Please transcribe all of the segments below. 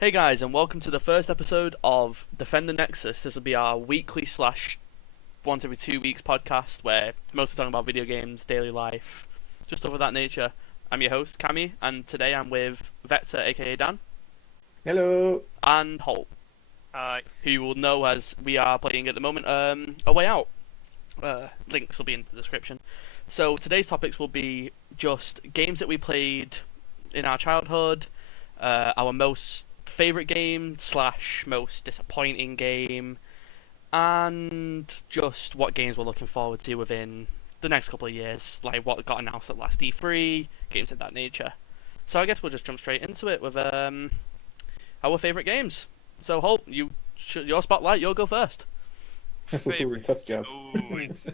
Hey guys, and welcome to the first episode of Defend the Nexus. This will be our weekly slash once every 2 weeks podcast where mostly talking about video games, daily life, just stuff of that nature. I'm your host, Cami, and today I'm with Vector, aka Dan, Hello. and Holt, Hi. who you will know as we are playing at the moment A Way Out. Links will be in the description. So today's topics will be just games that we played in our childhood, our most favorite game slash most disappointing game, and just what games we're looking forward to within the next couple of years, like what got announced at last E3, games of that nature. So I guess we'll just jump straight into it with our favorite games. So Holt, your spotlight, you'll go first. Favorite. Tough job. Ooh, it's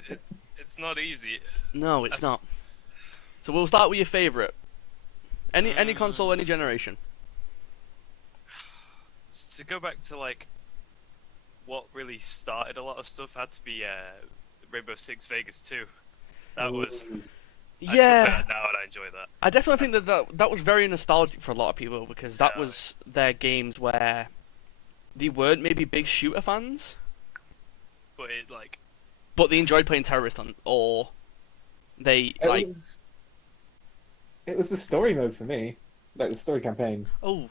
not easy. No, it's not. So we'll start with your favorite. Any console, any generation. To go back to like what really started a lot of stuff had to be Rainbow Six Vegas 2. That was I Yeah, prefer that now and I enjoy that. I definitely think that was very nostalgic for a lot of people because that Yeah. was their games where they weren't maybe big shooter fans, But it like but they enjoyed playing Terrorist Hunt, or they It like was, it was the story mode for me, like the story campaign. oh,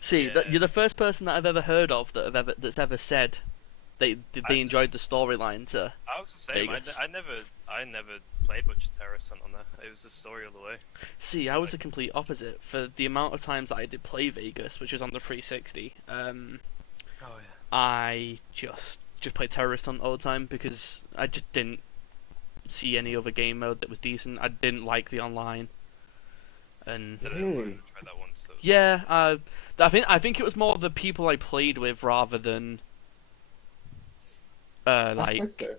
see, Yeah. you're the first person that I've ever heard of that's ever said they enjoyed the storyline to. I was the same. Vegas. I never played much Terrorist Hunt on there. It was the story all the way. See, I was the complete opposite. For the amount of times that I did play Vegas, which was on the 360, Oh yeah. I just played Terrorist Hunt all the time because I just didn't see any other game mode that was decent. I didn't like the online, and Really? Tried that once. So it was- yeah, I think it was more the people I played with rather than I like suppose so.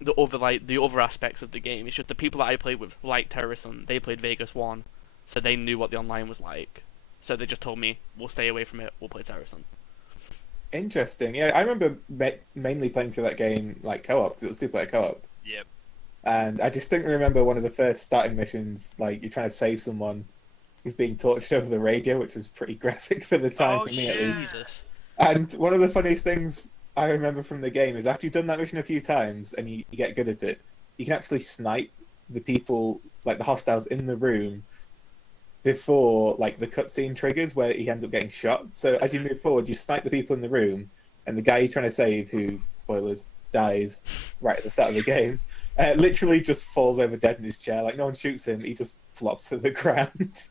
the other aspects of the game. It's just the people that I played with liked Terrorist Hunt. They played Vegas 1, so they knew what the online was like. So they just told me, "We'll stay away from it. We'll play Terrorist Hunt." Interesting. Yeah, I remember mainly playing through that game like co-op because it was two-player co-op, Yep. and I distinctly remember one of the first starting missions. Like you're trying to save someone who's being tortured over the radio, which was pretty graphic for the time Oh, for me at shit. least. Jesus. And one of the funniest things I remember from the game is after you've done that mission a few times and you get good at it, you can actually snipe the people, like the hostiles in the room, before like the cutscene triggers where he ends up getting shot. So as you move forward, you snipe the people in the room, and the guy you're trying to save, who, spoilers, dies right at the start of the game, literally just falls over dead in his chair. Like no one shoots him, he just flops to the ground.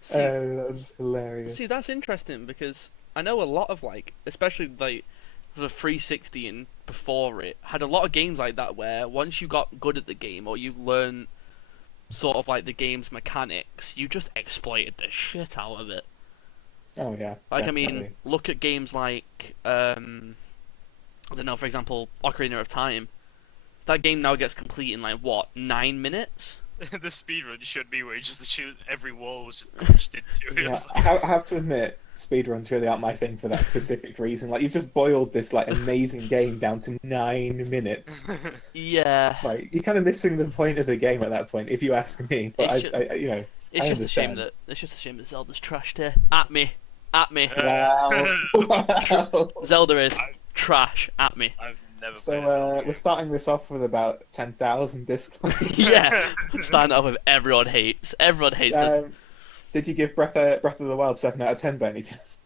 See, That was hilarious. See, that's interesting because I know a lot of like, especially like the 360 and before it, had a lot of games like that where once you got good at the game or you learn sort of like the game's mechanics, you just exploited the shit out of it. Oh yeah. Like I definitely. mean, look at games like I don't know, for example, Ocarina of Time. That game now gets complete in like what, 9 minutes? The speedrun should be where you just shoot every wall was just punched into. It Yeah, was I have to admit, speedruns really aren't my thing for that specific reason. Like, you've just boiled this like amazing game down to 9 minutes. like... Yeah, Like, you're kind of missing the point of the game at that point, if you ask me. But It's I you know, it's I just a shame understand. that Zelda's trashed here. At me, at me. Wow, wow. Zelda is trash. At me. I've never So played a we're starting this off with about 10,000 dislikes. Yeah, starting off with everyone hates. Everyone hates the Did you give Breath of the Wild 7 out of 10 by any chance?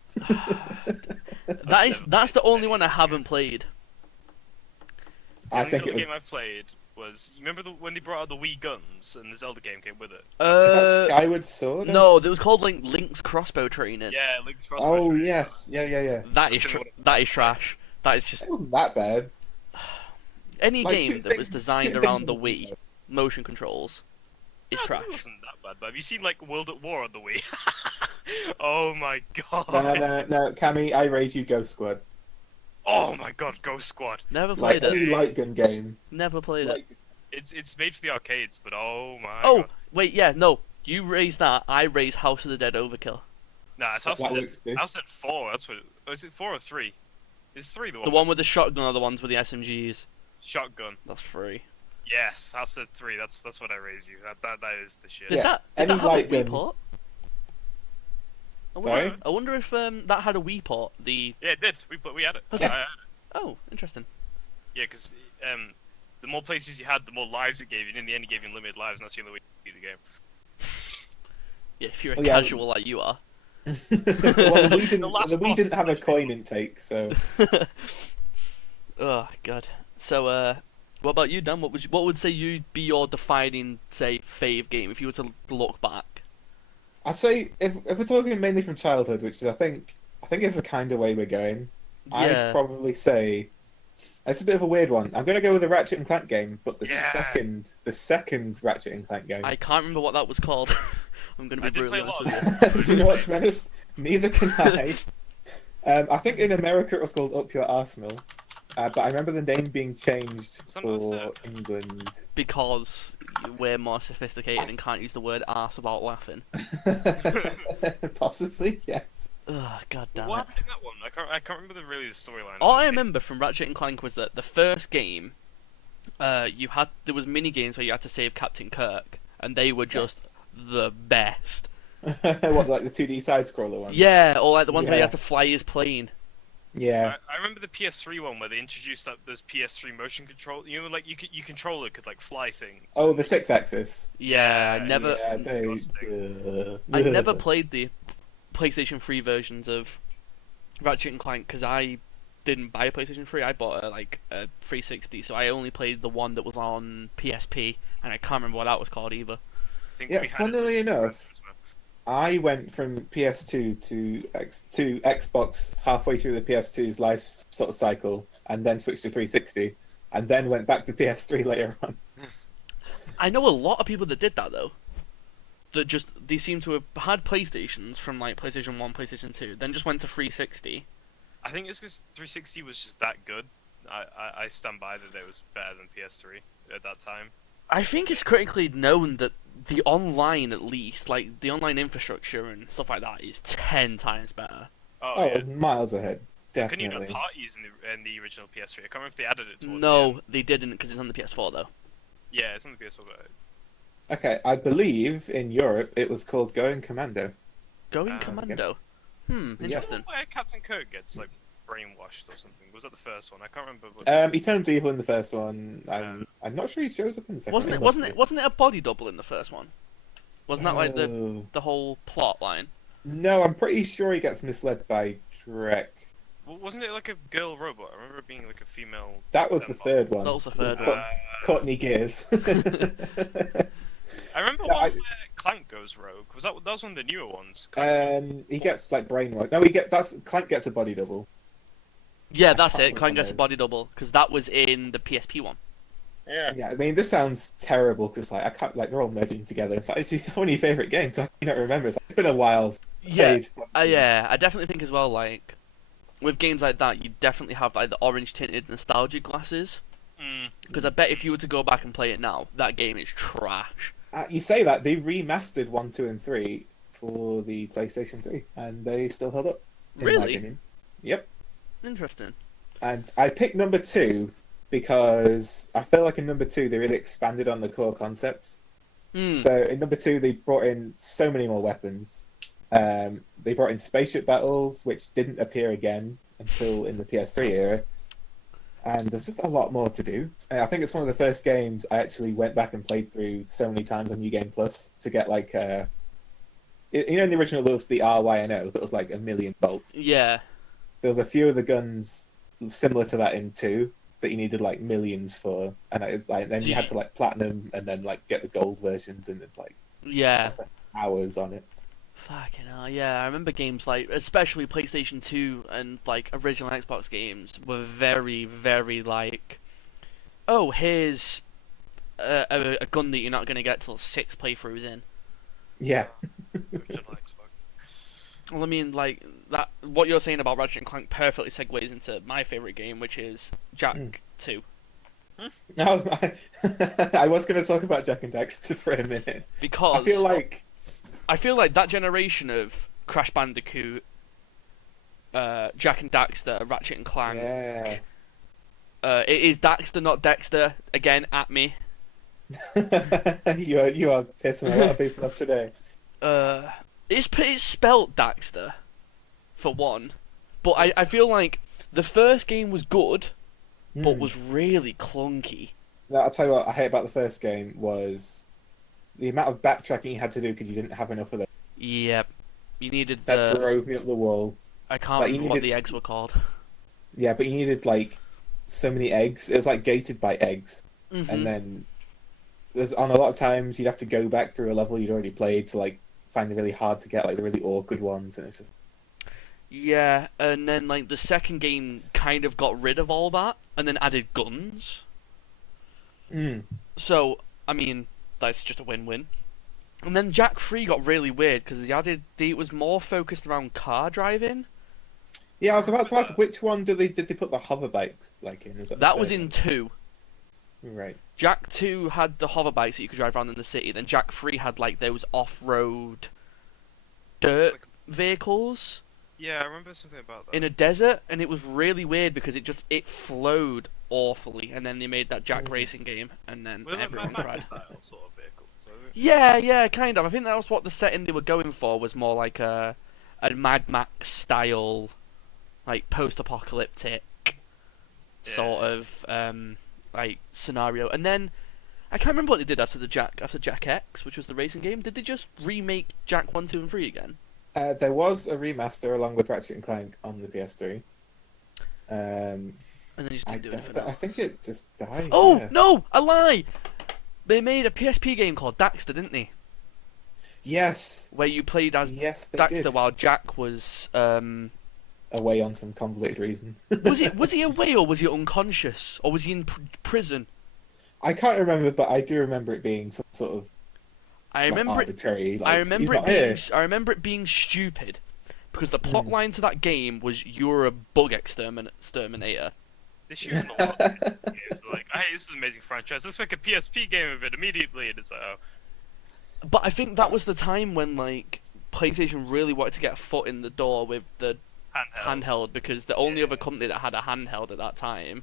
That's the only one I haven't played. The I only think Zelda it was. game I played was, you remember when they brought out the Wii guns and the Zelda game came with it? Skyward Sword? No, it was called Link's Crossbow Training. Yeah, Link's Crossbow. Oh Training. yes, yeah. That is that is trash. That is just It wasn't that bad. any Like, game shoot that was things- designed shoot around the things- Wii motion controls is No, trash. It wasn't that bad, but have you seen like World at War on the Wii? Oh my god. No, Cammy, I raise you Ghost Squad. Oh my god, Ghost Squad. Never Like played any it. light gun game. Never played it. Like, It's made for the arcades, but oh my Oh god. wait, yeah, no. You raise that. I raise House of the Dead Overkill. Nah, it's House that of looks good. Dead. House of Dead 4, that's what is it 4 or 3? Is 3 the one? The one with the shotgun or the ones with the SMGs? Shotgun. That's free. Yes, House of Dead 3, that's what I raise you. That is the shit. Did Yeah, that any have a light Wii gun. port? Sorry? I wonder if that had a Wii port. The Yeah, it did. We had it. Has Yes. it? Oh, interesting. Yeah, because the more places you had, the more lives it gave you. And in the end, it gave you unlimited lives, and that's the only way to beat the game. Yeah, if you're a Oh, yeah. casual like you are. Well, the Wii The last didn't boss is have a literally- coin intake, so Oh god. So what about you, Dan? What would say you'd be your defining, say, fave game if you were to look back? I'd say if we're talking mainly from childhood, which is I think is the kind of way we're going, I'd Yeah. probably say it's a bit of a weird one. I'm gonna go with the Ratchet and Clank game, but the Yeah. second Ratchet and Clank game. I can't remember what that was called. I'm gonna be I did brutally play a honest lot with you. Do you know what's honest? Neither can I. I think in America it was called Up Your Arsenal, but I remember the name being changed Was that not for third? England. Because we're more sophisticated and can't use the word arse without laughing. Possibly, yes. Oh god damn What it. happened in that one? I can't remember the storyline. All I remember from Ratchet and Clank was that the first game, there was mini games where you had to save Captain Kirk, and they were just the best. What, like the 2D side scroller one? Yeah, or like the ones where you Yeah. had to fly his plane. Yeah. I remember the PS3 one where they introduced those PS3 motion control. You know, like you controller could like fly things. Oh, the 6-axis. Yeah, I Yeah, never, Yeah, I never played the PlayStation 3 versions of Ratchet and Clank because I didn't buy a PlayStation 3. I bought a 360, so I only played the one that was on PSP, and I can't remember what that was called either. I think Yeah, we had funnily it enough, as well. I went from PS2 to Xbox halfway through the PS2's life sort of cycle, and then switched to 360, and then went back to PS3 later on. I know a lot of people that did that though. That they seem to have had PlayStations from like PlayStation 1, PlayStation 2, then just went to 360. I think it's because 360 was just that good. I stand by that it was better than PS3 at that time. I think it's critically known that the online, at least, like the online infrastructure and stuff like that, is 10 times better. Oh, Oh, yeah. it was miles ahead. Couldn't you Definitely. have parties in the original PS3? I can't remember if they added it towards the No, end. they didn't because it's on the PS4 though. Yeah, it's on the PS4. But Okay, I believe in Europe it was called Going Commando. Going Ah, Commando. Yeah. Interesting. where Captain Kirk gets like brainwashed or something. Was that the first one? I can't remember. What... He turns evil in the first one. Um, I'm not sure he shows up in the second Wasn't one. it? Wasn't it a body double in the first one? Wasn't that like Oh. the whole plot line? No, I'm pretty sure he gets misled by Drek. Wasn't it like a girl robot? I remember it being like a female. That was the third one. That was the third With one. Courtney Gears. I remember No, one I- where Clank goes rogue. That was one of the newer ones? He gets like brainwashed. No, Clank gets a body double. Yeah, that's can't it. Clank remember gets a those. body double because that was in the PSP one. Yeah. Yeah, I mean this sounds terrible because like I can't like they're all merging together. It's like it's one of your favorite games. So you don't remember. It's been a while. Since I Yeah, played. yeah. I definitely think as well. Like with games like that, you definitely have like the orange tinted nostalgia glasses. Mm. Because I bet if you were to go back and play it now, that game is trash. You say that they remastered 1, 2, and 3 for the PlayStation 3, and they still held up. In my Really? opinion. Yep. Interesting. And I picked number 2 because I feel like in number 2 they really expanded on the core concepts. Hmm. So in number 2 they brought in so many more weapons. They brought in spaceship battles, which didn't appear again until in the PS3 era. And there's just a lot more to do. And I think it's one of the first games I actually went back and played through so many times on New Game Plus to get like you know in the original there was the RYNO that was like 1,000,000 bolts. Yeah. There was a few of the guns similar to that in 2 that you needed like millions for, and it's like then you had to like platinum and then like get the gold versions, and it's like I Yeah. spent hours on it. Fucking hell, yeah. I remember games like, especially PlayStation 2 and like original Xbox games were very, very like, oh, here's a gun that you're not going to get till 6 playthroughs in. Yeah. Original Xbox. Well, I mean, like, that. What you're saying about Ratchet and Clank perfectly segues into my favourite game, which is Jack 2. No, I was going to talk about Jack and Daxter for a minute. Because I feel like that generation of Crash Bandicoot, Jack and Daxter, Ratchet and Clank. yeah. It is Daxter, not Dexter. Again, at me. you are pissing a lot of people off today. it's spelt Daxter, for one, but I feel like the first game was good, but was really clunky. No, I'll tell you what I hate about the first game was the amount of backtracking you had to do because you didn't have enough of them. Yep, you needed That the. drove me up the wall. I can't like, you remember what needed- the eggs were called. Yeah, but you needed like so many eggs. It was like gated by eggs, Mhm. and then there's on a lot of times you'd have to go back through a level you'd already played to like find it really hard to get like the really awkward ones, and it's just Yeah, and then like the second game kind of got rid of all that, and then added guns. So I mean, that's just a win-win. And then Jack 3 got really weird because it was more focused around car driving. Yeah, I was about to ask which one did they put the hover bikes like in? That was in 2. Right. Jack 2 had the hover bikes that you could drive around in the city. Then Jack 3 had like those off-road dirt vehicles Yeah, I remember something about that. in a desert, and it was really weird because it flowed awfully. And then they made that Jack racing game, and then Were they everyone Mad cried. Max style sort of vehicles? Yeah, kind of. I think that was what the setting they were going for, was more like a Mad Max style, like post-apocalyptic sort of like scenario. And then I can't remember what they did after Jack X, which was the racing game. Did they just remake Jack 1, 2, and 3 again? There was a remaster along with Ratchet and Clank on the PS3. And then they just didn't do anything I else. think it just died. Oh yeah. no, a lie! They made a PSP game called Daxter, didn't they? Yes. Where you played as Yes, they Daxter did. while Jack was Away on some convoluted reason. was he away, or was he unconscious, or was he in prison? I can't remember, but I do remember it being some sort of I remember it. arbitrary. Like, I he's remember not it being. here. I remember it being stupid, because the plot line to that game was you're a bug exterminator. They shoot in a lot of games. Like, hey, this is an amazing franchise. Let's make a PSP game of it immediately. And it's like, oh. But I think that was the time when like PlayStation really wanted to get a foot in the door with the handheld, because the only other company that had a handheld at that time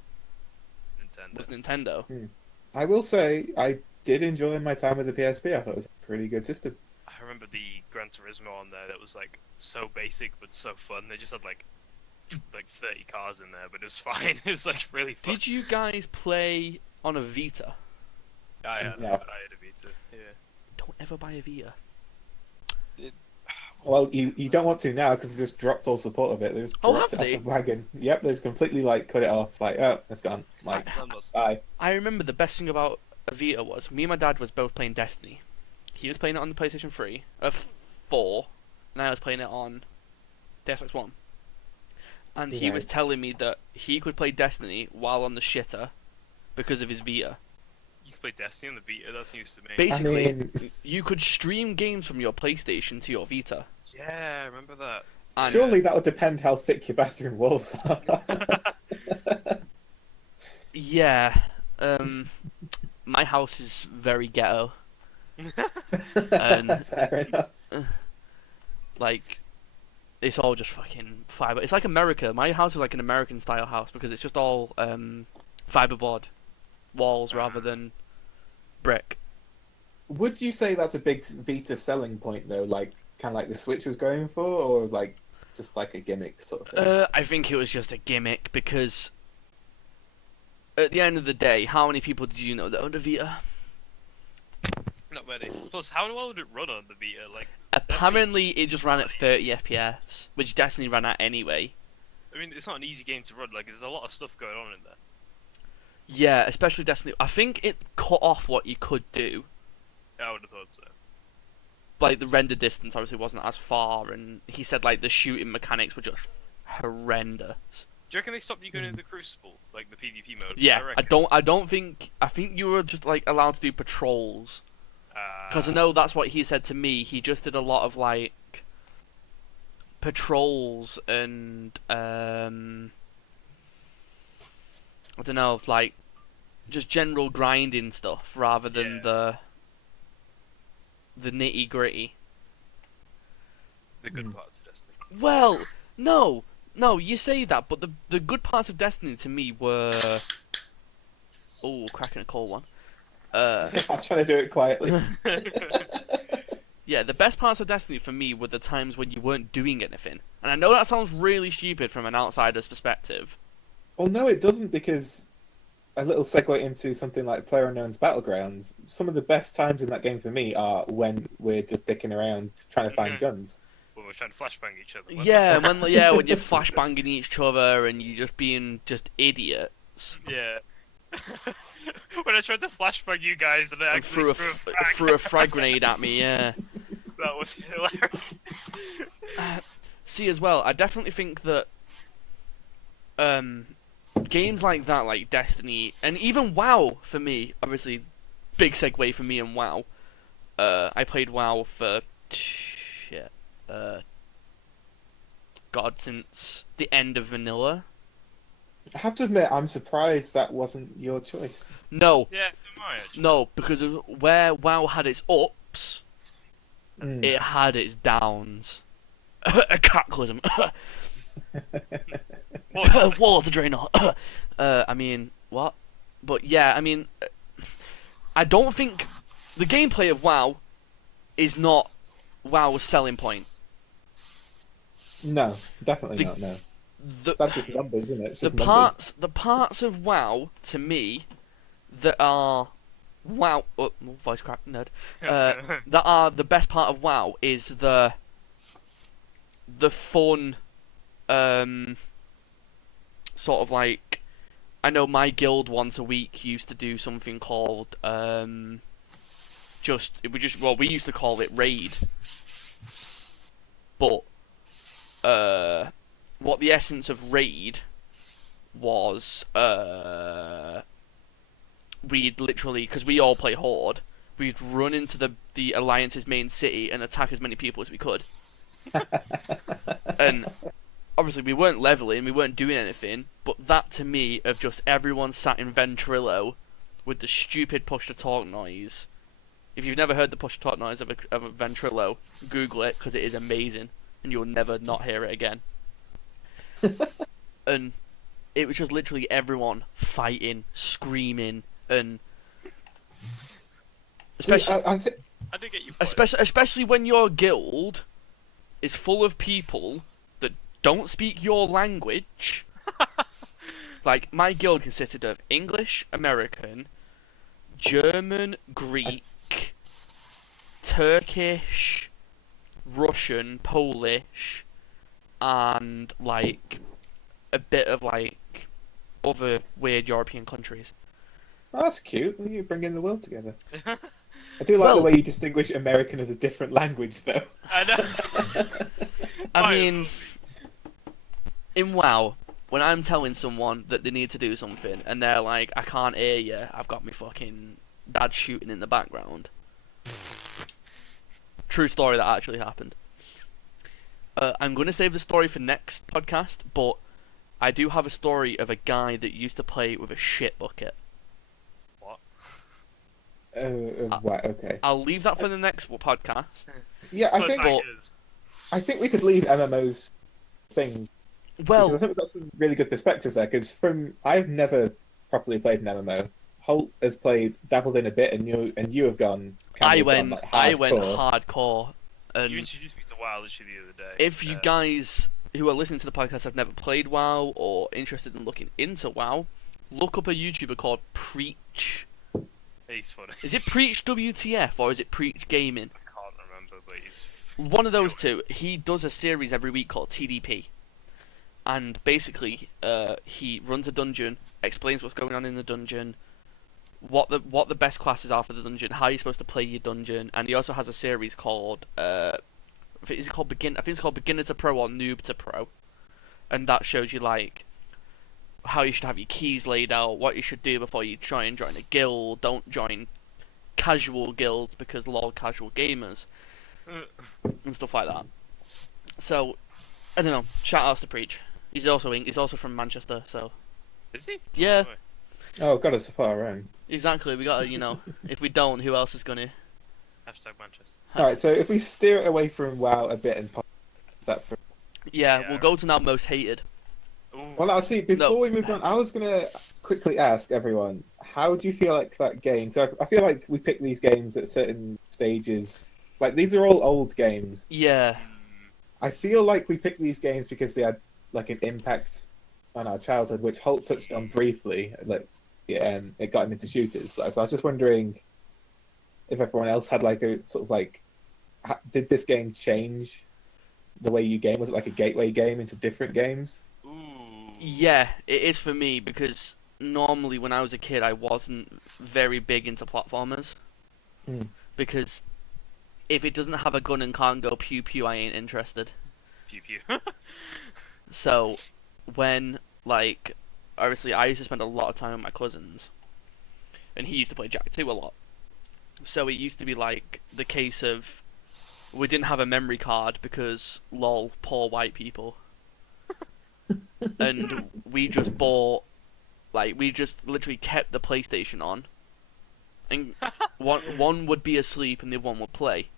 Nintendo. was Nintendo. I will say, I did enjoy my time with the PSP. I thought it was a pretty good system. I remember the Gran Turismo on there that was like so basic but so fun. They just had like 30 cars in there, but it was fine. It was like really fun. Did you guys play on a Vita? I had No. a Vita. Yeah. Don't ever buy a Vita. Well, you don't want to now because they just dropped all support of it. They just Oh, dropped have it they? off the wagon. Yep, they just completely like cut it off. Like, oh, it's gone. Like, bye. I remember the best thing about a Vita was me and my dad was both playing Destiny. He was playing it on the PlayStation 3, 4, and I was playing it on the Xbox One. And he was Right. telling me that he could play Destiny while on the shitter because of his Vita. You can play Destiny on the Vita. That's news to me. Basically, I mean, you could stream games from your PlayStation to your Vita. Yeah, I remember that. And surely that would depend how thick your bathroom walls are. yeah, my house is very ghetto. And Fair enough. like, it's all just fucking fiber. It's like America. My house is like an American style house because it's just all fiberboard walls rather than brick. Would you say that's a big Vita selling point though? Like, kind of like the Switch was going for, or like just like a gimmick sort of thing? I think it was just a gimmick because at the end of the day, how many people did you know that owned a Vita? Not many. Plus, how well would it run on the Vita? Like, Apparently, it just ran at 30 FPS, which Destiny ran at anyway. I mean, it's not an easy game to run. Like, there's a lot of stuff going on in there. Yeah, especially Destiny. I think it cut off what you could do. Yeah, I would have thought so. Like, the render distance obviously wasn't as far, and he said, like, the shooting mechanics were just horrendous. Do you reckon they stopped you going into the Crucible, like the PvP mode? Yeah, reckon. I don't think... I think you were just, like, allowed to do patrols. Because I know that's what he said to me. He just did a lot of, like, patrols and, I don't know, like, just general grinding stuff rather than the nitty gritty. The good parts of Destiny. Well, no, you say that, but the good parts of Destiny to me were... Oh, cracking a cold one. I was trying to do it quietly. Yeah, the best parts of Destiny for me were the times when you weren't doing anything. And I know that sounds really stupid from an outsider's perspective. Well, no, it doesn't, because a little segue into something like PlayerUnknown's Battlegrounds. Some of the best times in that game for me are when we're just dicking around trying to find guns. When we're trying to flashbang each other. Yeah, when you're flashbanging each other and you're just being just idiots. Yeah. When I tried to flashbang you guys and I And actually threw a frag grenade at me, yeah. That was hilarious. See, as well, I definitely think that games like that, like Destiny, and even WoW, for me, obviously, big segue for me and WoW. I played WoW for, God, since the end of Vanilla. I have to admit, I'm surprised that wasn't your choice. No, Yeah, so am I, actually. no, because of where WoW had its ups, it had its downs. A cataclysm. Water drainer. I mean, what? But yeah, I mean, I don't think the gameplay of WoW is not WoW's selling point. No, definitely The- not. No, The, that's just numbers, isn't it? It's the just numbers. parts of WoW to me that are WoW. Oh, voice crack, nerd. That are the best part of WoW is the fun, sort of like, I know my guild once a week used to do something called we used to call it raid, but what the essence of raid was, we'd literally, because we all play Horde, we'd run into the Alliance's main city and attack as many people as we could. And obviously we weren't leveling, we weren't doing anything, but that to me of just everyone sat in Ventrilo with the stupid push-to-talk noise. If you've never heard the push-to-talk noise of a Ventrilo, Google it, because it is amazing, and you'll never not hear it again. And it was just literally everyone fighting, screaming, and especially, I I did get you. especially when your guild is full of people that don't speak your language. Like, my guild consisted of English, American, German, Greek, Turkish, Russian, Polish, and, like, a bit of, like, other weird European countries. Oh, that's cute. You bring in the world together. I do like the Well- way you distinguish American as a different language, though. I know. I mean, in WoW, when I'm telling someone that they need to do something, and they're like, I can't hear you, I've got me fucking dad shooting in the background. True story that actually happened. I'm going to save the story for next podcast, but I do have a story of a guy that used to play with a shit bucket. What? Right, okay. I'll leave that for the next podcast. Yeah, I think we could leave MMOs thing. Because I Well, think we've got some really good perspective there. Because I've never properly played an MMO. Holt has dabbled in a bit, and you have gone. I went hardcore. hardcore. And You introduced me to WoW literally the other day. if you guys who are listening to the podcast have never played WoW or interested in looking into WoW, look up a YouTuber called Preach. He's funny. Is it Preach WTF or is it Preach Gaming? I can't remember, but he's. One of those two. He does a series every week called TDP, and basically, he runs a dungeon, explains what's going on in the dungeon, what the best classes are for the dungeon, how you're supposed to play your dungeon, and he also has a series called I think it's called Beginner to Pro or Noob to Pro, and that shows you like how you should have your keys laid out, what you should do before you try and join a guild. Don't join casual guilds because lol casual gamers and stuff like that. So I don't know. Shout outs to Preach. He's also from Manchester, so Is he? yeah, Oh, got to support our own. exactly. We gotta, if we don't, who else is gonna? Hashtag Manchester. All right, so if we steer away from WoW a bit and is that for... Yeah, Yeah. we'll go to now most hated. Ooh. Well, I'll see. Before No. we move on, I was gonna quickly ask everyone, how do you feel like that game? So I feel like we pick these games at certain stages Like these are all old games. Yeah, I feel like we picked these games because they had like an impact on our childhood, which Holt touched on briefly. Like, yeah, it got him into shooters. So I was just wondering if everyone else had like a sort of like, did this game change the way you game? Was it like a gateway game into different games? Ooh. yeah, it is for me because normally when I was a kid, I wasn't very big into platformers Hmm. because if it doesn't have a gun and can't go pew pew, I ain't interested. Pew pew. So when like obviously I used to spend a lot of time with my cousins, and he used to play Jack 2 a lot. So it used to be like the case of we didn't have a memory card because lol, poor white people, and we just bought we just literally kept the PlayStation on, and one would be asleep and the one would play,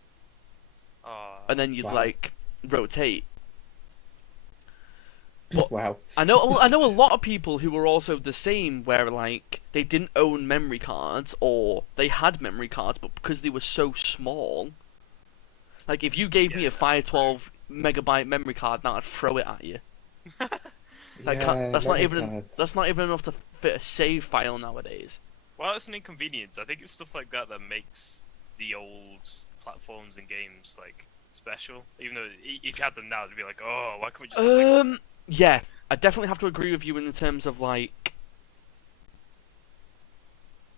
and then you'd Wow. like rotate. But Wow. I know a lot of people who were also the same, where like they didn't own memory cards or they had memory cards, but because they were so small, like if you gave me a 512 megabyte memory card, now I'd throw it at you. That's not memory even cards. that's not even enough to fit a save file nowadays. Well, it's an inconvenience. I think it's stuff like that that makes the old platforms and games like special. Even though if you had them now, it'd be like, oh, why can't we just? Have, like... Yeah, I definitely have to agree with you in the terms of like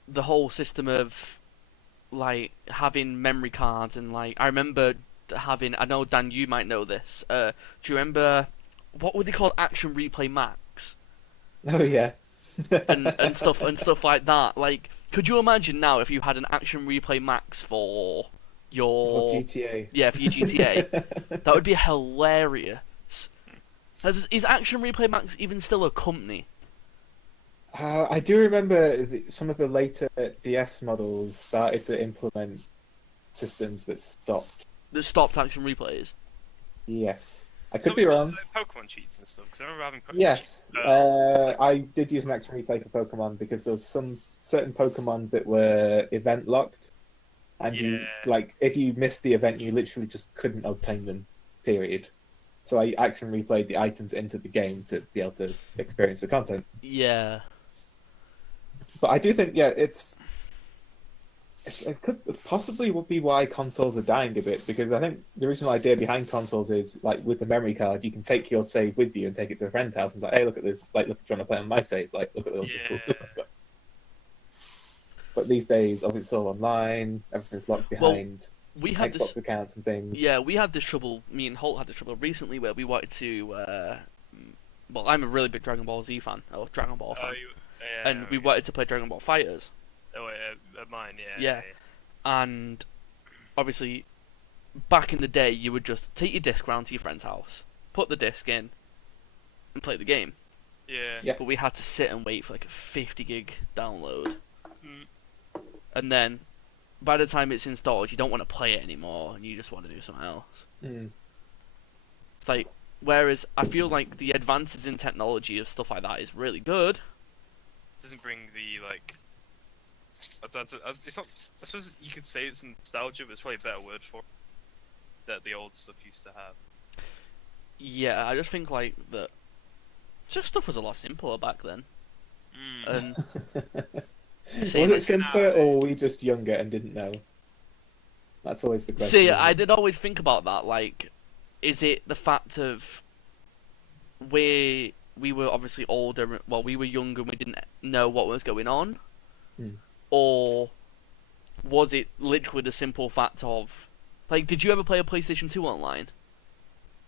the whole system of like having memory cards and like I remember having. I know Dan, you might know this. Do you remember what were they called? Action Replay Max Oh yeah. and stuff like that. Like, could you imagine now if you had an Action Replay Max for your Or GTA. Yeah, for your GTA? That would be hilarious. Is Action Replay Max even still a company? I do remember some of the later DS models started to implement systems that stopped. That stopped Action Replays. Yes. I could be wrong. Like Pokemon cheats and stuff. Because I remember having Pokemon Yes. cheats. I did use an action replay for Pokemon because there was some certain Pokemon that were event locked. And you like if you missed the event you literally just couldn't obtain them. Period. So I action replayed the items into the game to be able to experience the content. Yeah. But I do think, yeah, it could possibly would be why consoles are dying a bit, because I think the original idea behind consoles is, like, with the memory card, you can take your save with you and take it to a friend's house and be like, hey, look at this, like, look, trying to play on my save, like, look at all this cool stuff I've got. But these days, obviously, it's all online, everything's locked behind We had Xbox accounts and things. Yeah, we had this trouble. Me and Holt had this trouble recently where we wanted to. Well, I'm a really big Dragon Ball Z fan, or Dragon Ball fan, and we wanted to play Dragon Ball Fighters. Oh, mine, Yeah. And obviously, back in the day, you would just take your disc round to your friend's house, put the disc in, and play the game. Yeah. But we had to sit and wait for like a 50 gig download, and then by the time it's installed, you don't want to play it anymore, and you just want to do something else. It's like, whereas I feel like the advances in technology of stuff like that is really good. Doesn't bring the like. It's not. I suppose you could say it's nostalgia, but it's probably a better word for it, that the old stuff used to have. Yeah, I just think like that. Just stuff was a lot simpler back then. And Was it simpler, or were we just younger and didn't know? That's always the question. See, I did always think about that. Like, is it the fact of we were obviously older, well, we were younger and we didn't know what was going on? Or was it literally the simple fact of, like, did you ever play a PlayStation 2 online?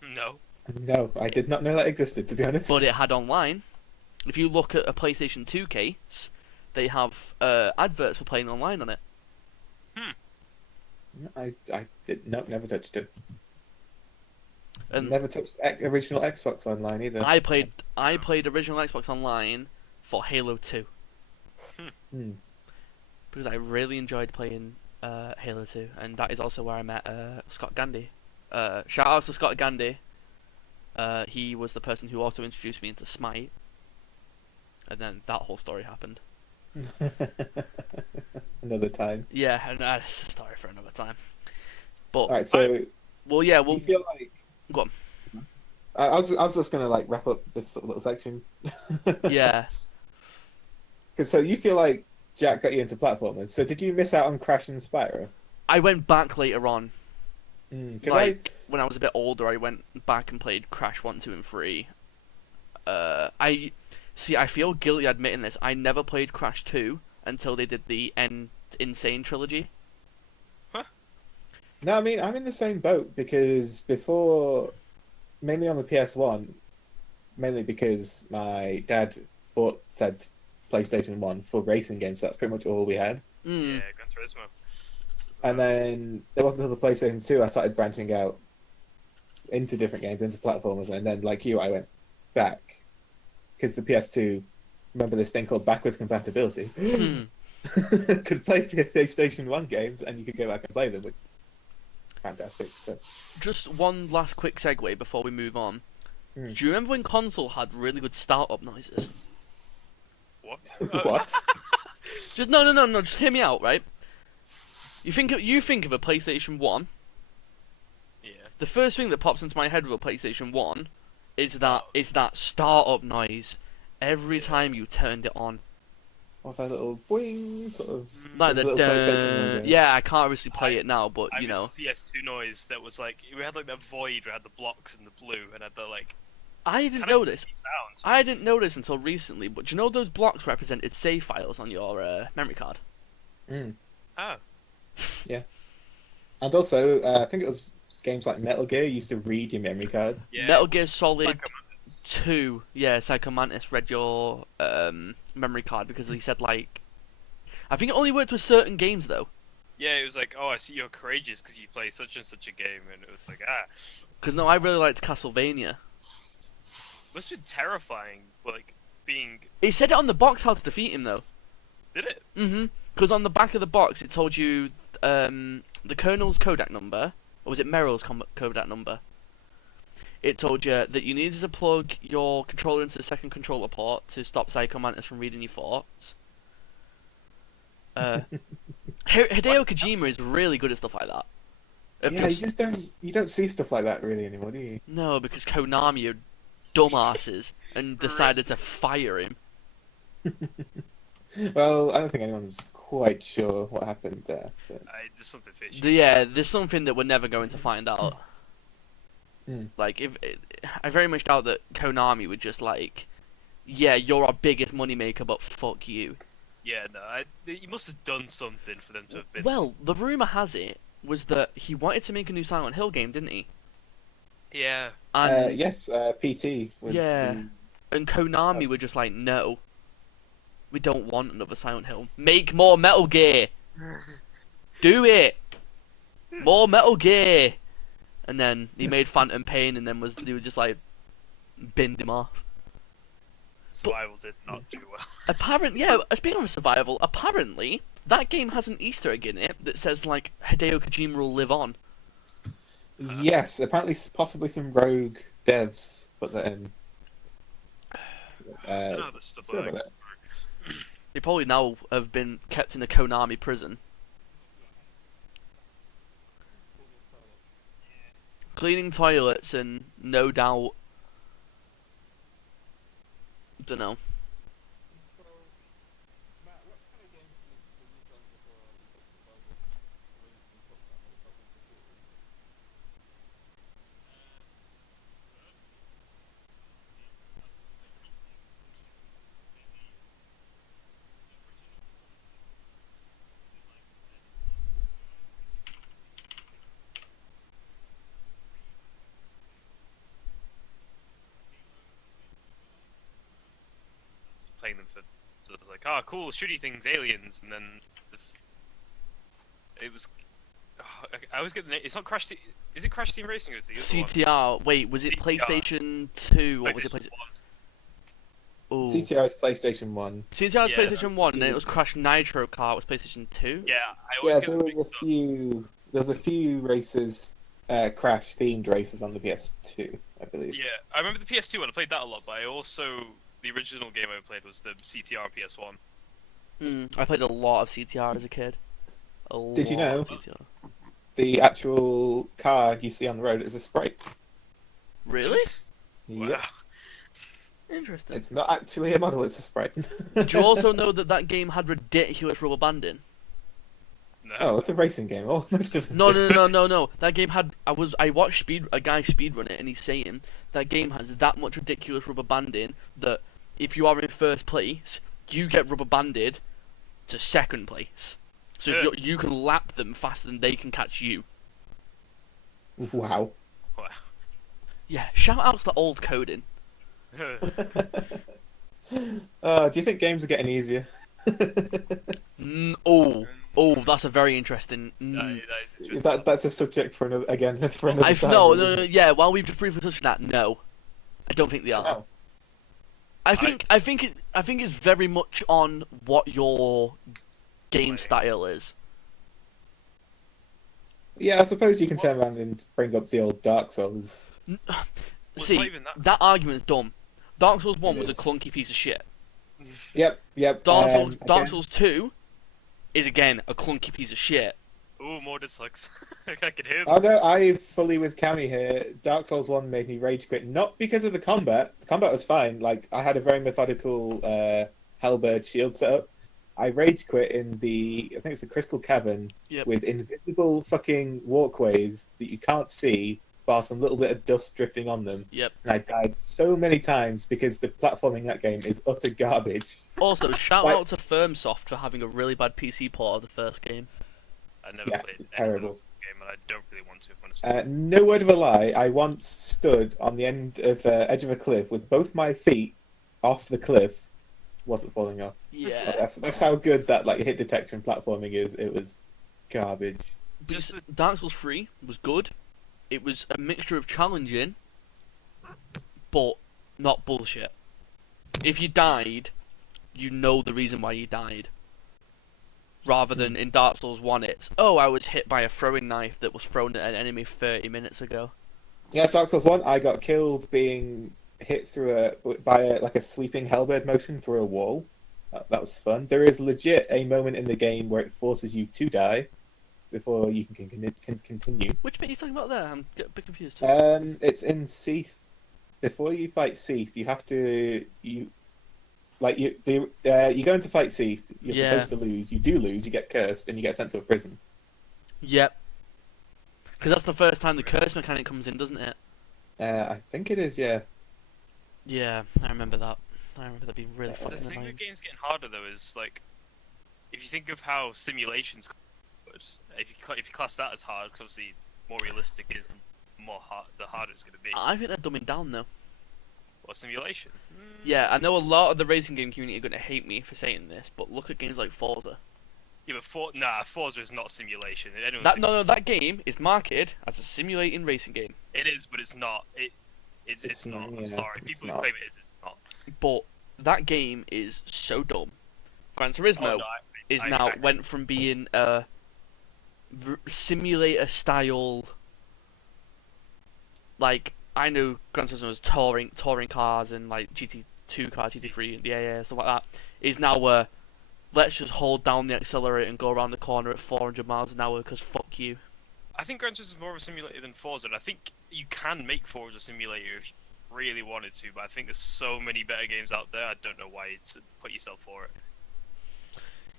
No. No, I did not know that existed, to be honest. But it had online. If you look at a PlayStation 2 case, they have adverts for playing online on it. I did never touched it. And never touched original Xbox Online either. I played original Xbox Online for Halo 2. Because I really enjoyed playing Halo 2, and that is also where I met Scott Gandy. Shout out to Scott Gandy. He was the person who also introduced me into Smite, and then that whole story happened. Another time. Yeah, and that's a story for another time. But All right, so well, yeah, do well, you feel like go on. I was just gonna like wrap up this sort of little section. Yeah, Because so you feel like Jack got you into platformers. So did you miss out on Crash and Spyro? I went back later on. Because Like when I was a bit older, I went back and played Crash 1, 2, and 3. I see. I feel guilty admitting this. I never played Crash 2 until they did the Insane trilogy. No, I mean I'm in the same boat because before, mainly on the PS1, mainly because my dad bought said PlayStation 1 for racing games. So that's pretty much all we had. Mm. Yeah, Gran Turismo. And then it wasn't until the PlayStation 2 I started branching out into different games, into platformers, and then like you, I went back because the PS2. Remember this thing called backwards compatibility? Hmm. Could play PlayStation 1 games, and you could go back and play them. Which fantastic. So, Just one last quick segue before we move on. Mm. Do you remember when console had really good startup noises? What? what? Just no. Just hear me out, right? You think of a PlayStation 1. Yeah. The first thing that pops into my head with a PlayStation 1 is that startup noise every time you turned it on. What's that little boing sort of? Like the little PlayStation logo. yeah, I can't obviously play it now, but I you missed know, the PS2 noise that was like we had like that void where it had the blocks and the blue and had the like. I didn't kinda know this. creepy sound. I didn't know this until recently. But do you know those blocks represented save files on your memory card? Mm. Oh. And also, I think it was games like Metal Gear used to read your memory card. Yeah. Metal it Gear was Solid like a- 2, yeah, Psycho Mantis read your memory card because he said like, I think it only worked with certain games though. Yeah, it was like, oh, I see you're courageous because you play such and such a game, and it was like, Because no, I really liked Castlevania. must have been terrifying, like being. It said it on the box how to defeat him though. Did it? Because on the back of the box it told you the Colonel's Kodak number, or was it Meryl's Kodak number? It told you that you needed to plug your controller into the second controller port to stop Psycho Mantis from reading your thoughts. Hideo Kojima is really good at stuff like that. Yeah, you don't see stuff like that really anymore, do you? No, because Konami are dumbasses and decided to fire him. Well, I don't think anyone's quite sure what happened there. But... There's something fishy. Yeah, there's something that we're never going to find out. Hmm. Like, I very much doubt that Konami would just like, yeah, you're our biggest moneymaker, but fuck you. Yeah, no, you must have done something for them to have been. Well, the rumor has it was that he wanted to make a new Silent Hill game, didn't he? Yeah. And yes, PT was. yeah. And Konami were just like, no, we don't want another Silent Hill. Make more Metal Gear. Do it. More Metal Gear. And then he made Phantom Pain, and then they were just like, binned him off. Survival did not do well. Apparently, yeah. Speaking of survival, apparently that game has an Easter egg in it that says like Hideo Kojima will live on. Yes, apparently, possibly some rogue devs put that in. I don't know how this stuff sorry like. about They probably now have been kept in a Konami prison. Cleaning toilets and no doubt, don't know. Playing them for. So it was like, oh, cool, shooty things, aliens, and then it was. Oh, I was getting. It's not Crash Team. Is it Crash Team Racing or is it the other CTR. Wait, was it CTR. PlayStation 2? one? What was it? PlayStation Oh. CTR is PlayStation 1. CTR was Yeah. PlayStation 1, and then it was Crash Nitro Kart was PlayStation 2. Yeah, I always Yeah, get there them was a mixed up. few. There's a few races, Crash themed races on the PS2, I believe. Yeah, I remember the PS2 one. I played that a lot, but I also the original game I played was the CTR PS1. I played a lot of CTR as a kid. Did you lot know? of CTR. the actual car you see on the road is a sprite. Really? Wow. Yep. Interesting. It's not actually a model, it's a sprite. Did you also know that that game had ridiculous rubber banding? No. Oh, it's a racing game. Oh, most of them. No. That game had. I watched a guy speedrun it, and he's saying that game has that much ridiculous rubber banding that if you are in first place, you get rubber banded to second place. So if you can lap them faster than they can catch you. Wow. Wow. Yeah, shout out to the old coding. Do you think games are getting easier? Oh, that's a very interesting. That is interesting. That's a subject for another for another time. No. Yeah, while we've just briefly touched on that, no, I don't think they are. No. I think it's very much on what your game style is. Yeah, I suppose you can turn around and bring up the old Dark Souls. See, not even that argument's dumb. Dark Souls 1 It was a is. clunky piece of shit. Yep. Dark Again, Souls 2 is again a clunky piece of shit. Ooh, more dislikes. I can hear them. Oh no, I'm fully with Cammy here. Dark Souls 1 made me rage quit, not because of the combat. The combat was fine. Like, I had a very methodical halberd shield setup. I rage quit in I think it's the Crystal Cavern, Yep. with invisible fucking walkways that you can't see, bar some little bit of dust drifting on them. Yep. And I died so many times because the platforming in that game is utter garbage. Also, shout Like- out to FirmSoft for having a really bad PC port of the first game. I never Yeah, played terrible. game, and I don't really want to. Honestly. No word of a lie, I once stood on the edge of a cliff with both my feet off the cliff. Wasn't falling off. Yeah. Like, that's how good that like hit detection platforming is. It was garbage. But Just Dark Souls 3 was good. It was a mixture of challenging, but not bullshit. If you died, you know the reason why you died. Rather than in Dark Souls 1, it's, oh, I was hit by a throwing knife that was thrown at an enemy 30 minutes ago. Yeah, Dark Souls 1, I got killed being hit by a sweeping halberd motion through a wall. That was fun. There is legit a moment in the game where it forces you to die before you can continue. Which bit are you talking about there? I'm a bit confused. It's in Seath. Before you fight Seath, you have to you go into fight Seath. You're Yeah. supposed to lose. You do lose. You get cursed, and you get sent to a prison. Yep. Because that's the first time the curse mechanic comes in, doesn't it? I think it is. Yeah. Yeah, I remember that. I remember that being really The The fucking thing annoying. with games getting harder though is like, if you think of how simulations, if you class that as hard, 'cause obviously more realistic is the harder it's going to be. I think they're dumbing down though. Or simulation. Yeah, I know a lot of the racing game community are going to hate me for saying this, but look at games like Forza. Yeah, but Forza is not simulation. That game is marketed as a simulating racing game. It is, but it's not. It's not. I'm yeah, sorry. it's People who not. claim it is, it's not. But that game is so dumb. Gran Turismo Oh, no, is I- now I- went from being a simulator style. Like, I know Gran Turismo was touring cars and like GT2 cars, GT3, yeah, stuff like that. Is now let's just hold down the accelerator and go around the corner at 400 miles an hour because fuck you. I think Gran Turismo is more of a simulator than Forza, and I think you can make Forza a simulator if you really wanted to, but I think there's so many better games out there, I don't know why you'd put yourself for it.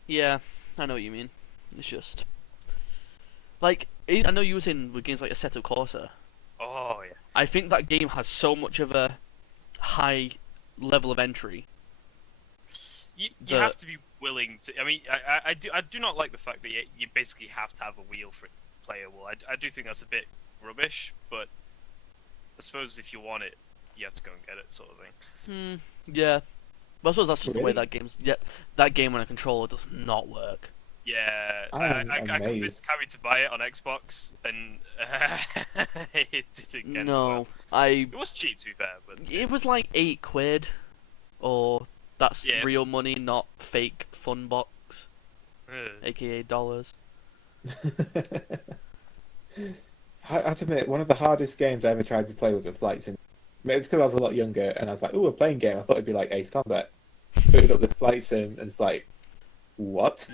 Yeah, I know what you mean. It's just like I know you were saying with games like Assetto Corsa. Oh, yeah. I think that game has so much of a high level of entry. You have to be willing to. I mean, I do not like the fact that you basically have to have a wheel for it playable. I do think that's a bit rubbish, but I suppose if you want it, you have to go and get it, sort of thing. Yeah. But I suppose that's just the way Really? that game's. Yeah, that game on a controller does not work. Yeah, I'm I convinced amazed. Carrie to buy it on Xbox, and it didn't get No, well. I. It was cheap, to be fair, but It was like £8, or that's Yeah. real money, not fake fun box, uh, aka dollars. I have to admit, one of the hardest games I ever tried to play was a flight sim. I mean, it's because I was a lot younger, and I was like, "Ooh, a playing game." I thought it'd be like Ace Combat. Booted up this flight sim, and it's like, what?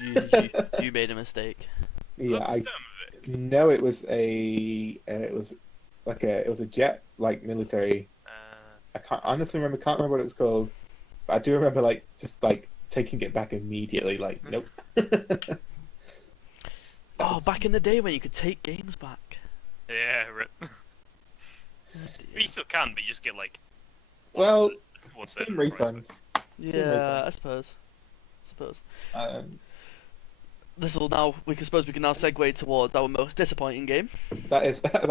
You made a mistake. Yeah, what's I the term of it? No, it was a jet like military. I can't honestly remember. Can't remember what it was called. But I do remember just taking it back immediately. Like nope. Oh, back in the day when you could take games back. Yeah, rip. Oh, But you still can, but you just get like. Well, one Steam third refund. Yeah, I suppose. Um, We can now segue towards our most disappointing game. that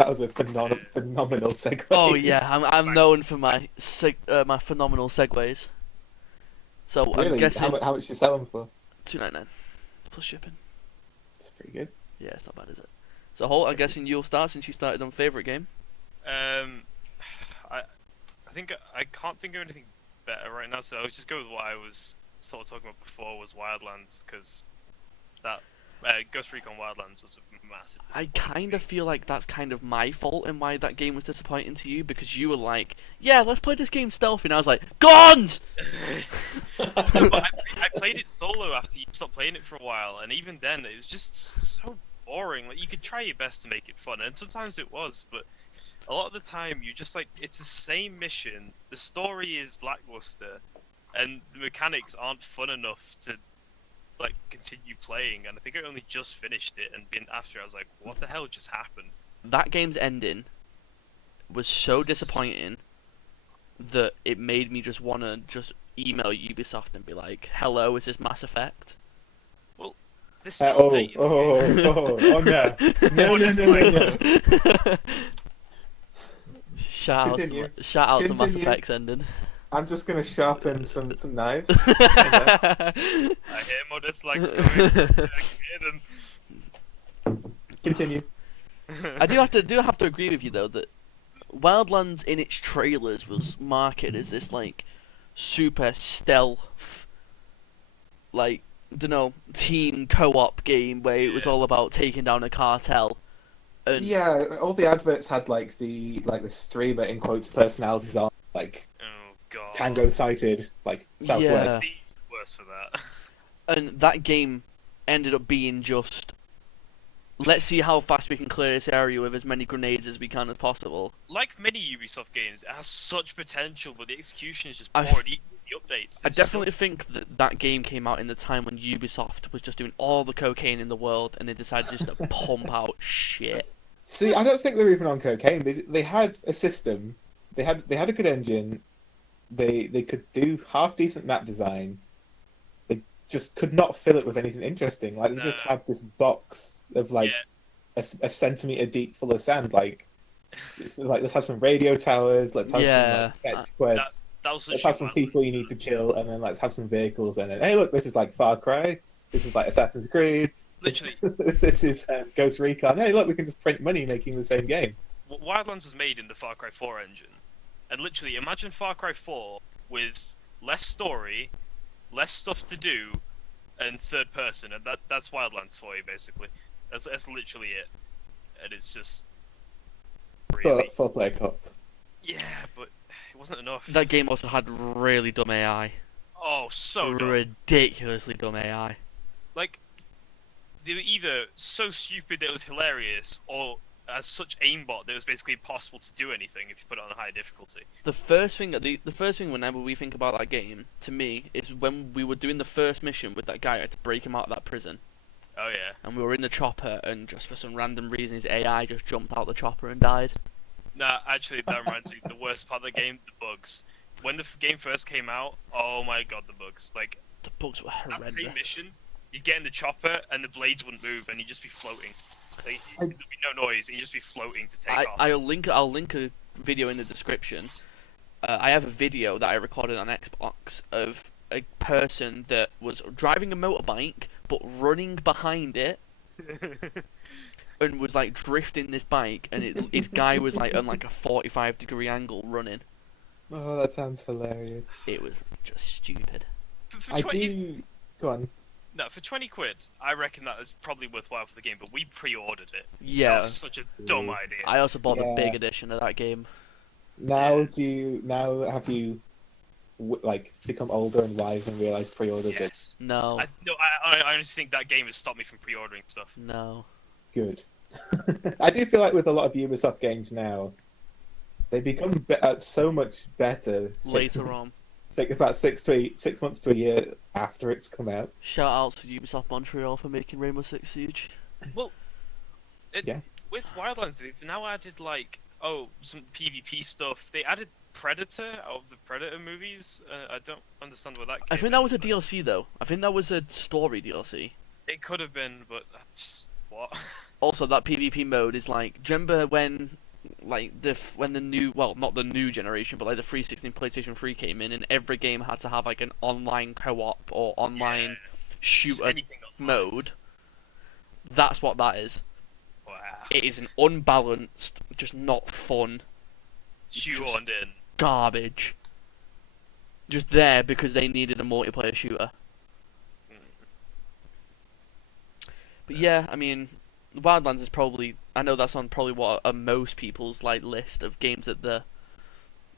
was a phenomenal segue. Oh yeah, I'm known for my my phenomenal segues. So I'm Really? guessing How much you sell them for? $2.99 plus shipping. That's pretty good. Yeah, it's not bad, is it? So Holt, I'm guessing you'll start since you started on favorite game. I think I can't think of anything better right now, so I'll just go with what I was sort of talking about before was Wildlands, because that Ghost Recon Wildlands was a massive. I kind of feel like that's kind of my fault in why that game was disappointing to you, because you were like, "Yeah, let's play this game stealthy," and I was like, "Guns!" But I played it solo after you stopped playing it for a while, and even then it was just so boring. Like you could try your best to make it fun, and sometimes it was, but a lot of the time you just like it's the same mission. The story is lackluster, and the mechanics aren't fun enough to like continue playing. And I think I only just finished it, and been after I was like, what the hell just happened? That game's ending was so disappointing that it made me just want to just email Ubisoft and be like, "Hello, is this Mass Effect?" This Oh update- no. Shout Continue. out to Mass Continue. Effect's ending. I'm just gonna sharpen some knives. I hear more dislikes coming. I can hear them. Continue. I do have to agree with you though that Wildlands in its trailers was marketed as this like super stealth, like team co-op game where it was all about taking down a cartel. And Yeah, all the adverts had the streamer in quotes personalities on like Oh god. Tango sighted like Southwest. Yeah. Worse for that. and that game ended up being just, let's see how fast we can clear this area with as many grenades as we can as possible. Like many Ubisoft games, it has such potential, but the execution is just I poor. Even the updates. I definitely think that game came out in the time when Ubisoft was just doing all the cocaine in the world, and they decided just to pump out shit. See, I don't think they were even on cocaine. They had a system. They had a good engine. They could do half decent map design. They just could not fill it with anything interesting. Like they just had this box of like a centimeter deep full of sand. Like it's like let's have some radio towers. Let's have some fetch quests. Let's have some people you need to kill, and then let's have some vehicles. And then hey, look, this is like Far Cry. This is like Assassin's Creed. Literally, this is Ghost Recon. Hey, look, we can just print money making the same game. Wildlands was made in the Far Cry 4 engine, and literally imagine Far Cry 4 with less story, less stuff to do, and third person, and that's Wildlands for you basically. That's literally it, and it's just really But 4-player co-op. yeah, but it wasn't enough. That game also had really dumb AI. Oh, so dumb. Ridiculously dumb AI. Like they were either so stupid that it was hilarious, or as such aimbot that it was basically impossible to do anything if you put it on a high difficulty. The first thing whenever we think about that game, to me, is when we were doing the first mission with that guy. I had to break him out of that prison. Oh yeah. And we were in the chopper, and just for some random reason, his AI just jumped out the chopper and died. Nah, actually, that reminds me. The worst part of the game, the bugs. When the game first came out, oh my god, the bugs! Like The bugs were that horrendous. same mission, you get in the chopper and the blades wouldn't move, and you'd just be floating. Like, there'd be no noise, and you'd just be floating to take off. I'll link a video in the description. I have a video that I recorded on Xbox of a person that was driving a motorbike but running behind it and was like drifting this bike, and his guy was like on like a 45-degree angle running. Oh, that sounds hilarious. It was just stupid. For I 20 do. Go on. No, for 20 quid, I reckon that is probably worthwhile for the game, but we pre-ordered it. That Yeah, was such a dumb idea. I also bought the Yeah. big edition of that game. Now have you like become older and wise and realize pre-orders Yes. No, I honestly think that game has stopped me from pre-ordering stuff. no. are good. I do feel like with a lot of Ubisoft games now, they become so much better Later on. about 6 months to a year after it's come out. Shout out to Ubisoft Montreal for making Rainbow Six Siege. Well, Yeah. with Wildlands, they've now added like some PvP stuff. They added Predator out of the Predator movies. I don't understand what that. I Came think that in, was a but DLC though. I think that was a story DLC. It could have been, but that's what. Also, that PvP mode is like, do you remember when, like, when the new, well, not the new generation, but like the 360 and PlayStation 3 came in, and every game had to have like an online co-op or online Just shooter anything online. mode. That's what that is. Wow. It is an unbalanced, just not fun Shoehorned in. garbage. Just there because they needed a multiplayer shooter. But yeah, I mean, Wildlands is probably, I know that's on probably what are most people's like list of games that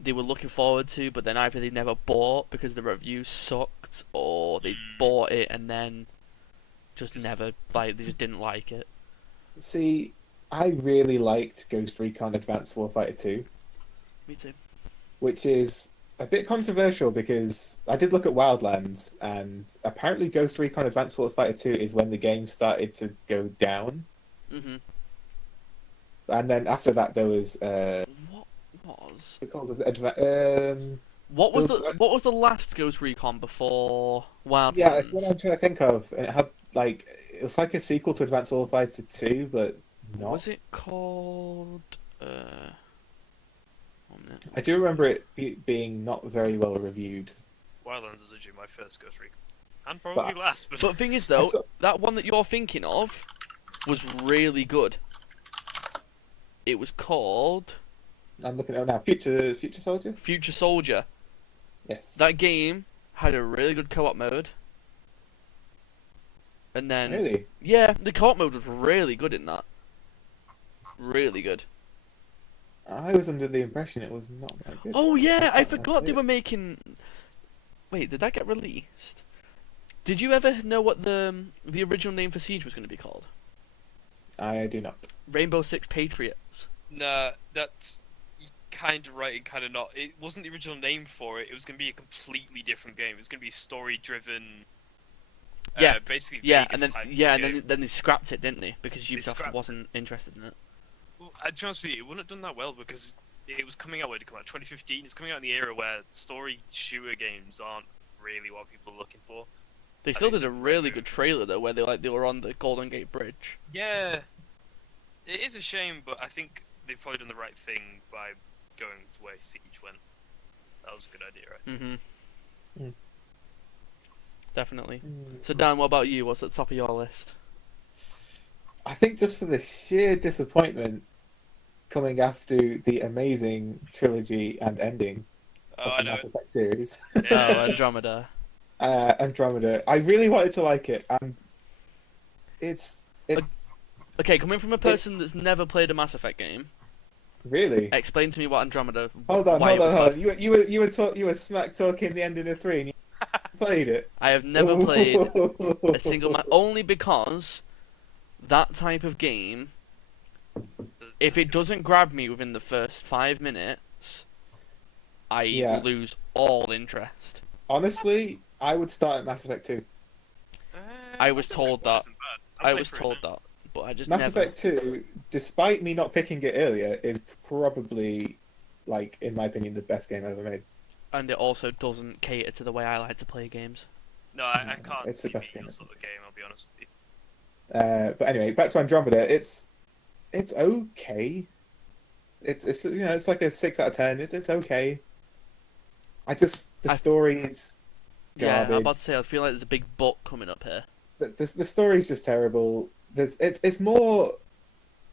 they were looking forward to, but then either they never bought because the reviews sucked, or they bought it and then just never, like, they just didn't like it. See, I really liked Ghost Recon Advanced Warfighter 2, Me too. which is a bit controversial because I did look at Wildlands, and apparently Ghost Recon Advanced Warfighter 2 is when the game started to go down. Mhm. And then after that, there was What was? it called What was the last Ghost Recon before Wildlands? yeah, it's what I'm trying to think of. And it had like it was like a sequel to Advanced Warfighter 2, but not. Was it called? 1 minute. I do remember it being not very well reviewed. Wildlands is actually my first Ghost Recon. And probably last, but But the thing is, though, saw- that one that you're thinking of was really good. It was called I'm looking at it now. Future Soldier. Future Soldier. Yes. That game had a really good co-op mode. And then, Really? yeah, the co-op mode was really good in that. Really good. I was under the impression it was not that good. Oh yeah, I That's forgot they it. were making. Wait, did that get released? Did you ever know what the original name for Siege was going to be called? I do not. Rainbow Six Patriots. nah, that's kind of right and kind of not. It wasn't the original name for it. It was going to be a completely different game. It was going to be story-driven. Yeah, basically. Yeah, Vegas and then type game. then they scrapped it, didn't they? Because They Ubisoft scrapped wasn't interested in it. Well, to be honest with you, it wouldn't have done that well because it was coming out. When did it come out? 2015. It's coming out in the era where story shooter games aren't really what people are looking for. They still did a really good trailer though, where they were on the Golden Gate Bridge. Yeah, it is a shame, but I think they've probably done the right thing by going the way Siege went. That was a good idea, right? Mhm. Mm. Definitely. So Dan, what about you? What's at the top of your list? I think just for the sheer disappointment coming after the amazing trilogy and ending Oh, of I the know. Mass Effect series, Oh, Andromeda. Andromeda. I really wanted to like it, and it's Okay, coming from a person that's never played a Mass Effect game, really. explain to me what Andromeda. Hold on. why it was bad. You were smack talking the ending of 3 and you played it. I have never played a single only because that type of game, if it doesn't grab me within the first 5 minutes, I Yeah. lose all interest. Honestly, I would start at Mass Effect 2. I was Mass Effect told 1 that. isn't bad. I played was through it told now. that, but I just Mass never. Effect 2, despite me not picking it earlier, is probably, like, in my opinion, the best game ever made. And it also doesn't cater to the way I like to play games. No, I can't. It's the see best beating game that sort of game. I'll be honest with you. But anyway, back to Andromeda. It's okay. It's it's like a 6 out of 10. It's okay. The story's Yeah, garbage. I'm about to say I feel like there's a big but coming up here. The story's just terrible. It's more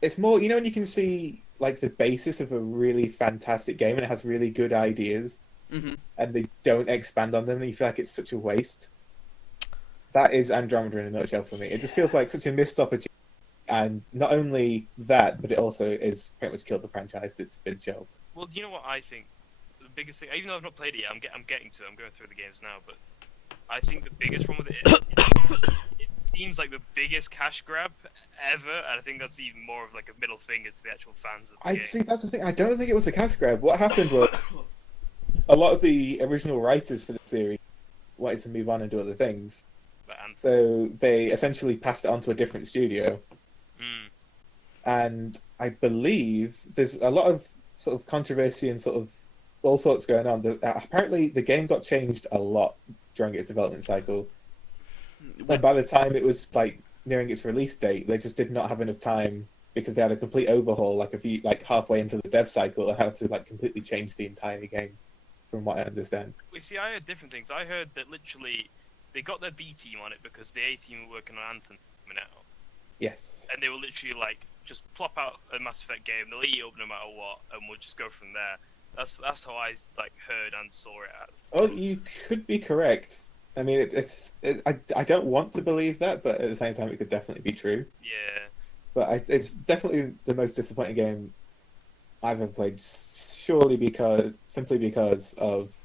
you know when you can see like the basis of a really fantastic game and it has really good ideas Hmm. and they don't expand on them and you feel like it's such a waste. That is Andromeda in a nutshell for me. It just feels like such a missed opportunity, and not only that, but it also is pretty much killed the franchise. It's been shelved. Well, you know what I think? The biggest thing, even though I've not played it yet, I'm getting to it. I'm going through the games now, but I think the biggest problem with it is it seems like the biggest cash grab ever, and I think that's even more of like a middle finger to the actual fans of the I game. see. That's the thing. I don't think it was a cash grab. What happened was a lot of the original writers for the series wanted to move on and do other things, But so they essentially passed it on to a different studio. Mm. And I believe there's a lot of sort of controversy and sort of all sorts going on. Apparently, the game got changed a lot during its development cycle. And by the time it was like nearing its release date, they just did not have enough time because they had a complete overhaul, like halfway into the dev cycle, and had to like completely change the entire game. From what I understand. We see, I heard different things. I heard that literally they got their B team on it because the A team were working on Anthem coming out, Yes. and they were literally like, just plop out a Mass Effect game, they'll eat it up no matter what, and we'll just go from there. That's how I like heard and saw it as. Oh, you could be correct. I mean, I don't want to believe that, but at the same time, it could definitely be true. Yeah. But it's definitely the most disappointing game I've ever played. Surely simply because of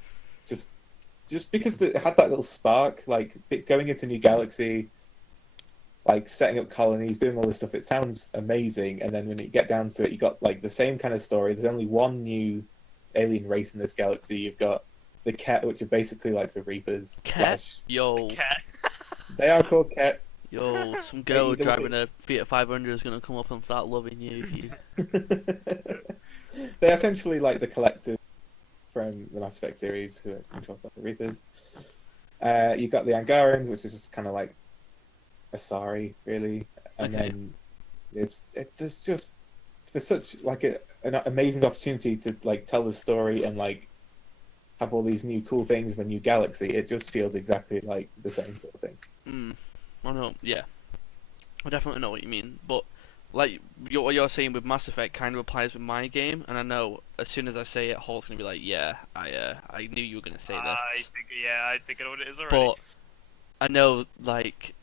just because it had that little spark, like going into a new galaxy, like setting up colonies, doing all this stuff. It sounds amazing, and then when you get down to it, you got like the same kind of story. There's only one new alien race in this galaxy. You've got the Ket, which are basically like the Reapers. Ket? Yo. Cat. They are called Ket. Yo, some girl you don't driving a Fiat 500 is gonna come up and start loving you. They're essentially like the collectors from the Mass Effect series who are controlled by the Reapers. You've got the Angarans, which is just kind of like Asari, really, and Okay. then there's just for such like an amazing opportunity to like tell the story and like have all these new cool things of a new galaxy. It just feels exactly like the same sort of thing. I know, yeah. I definitely know what you mean, but like what you're saying with Mass Effect kind of applies with my game, and I know as soon as I say it, Hall's gonna be like, "Yeah, I knew you were gonna say this." I think I know what it is already. But I know, like,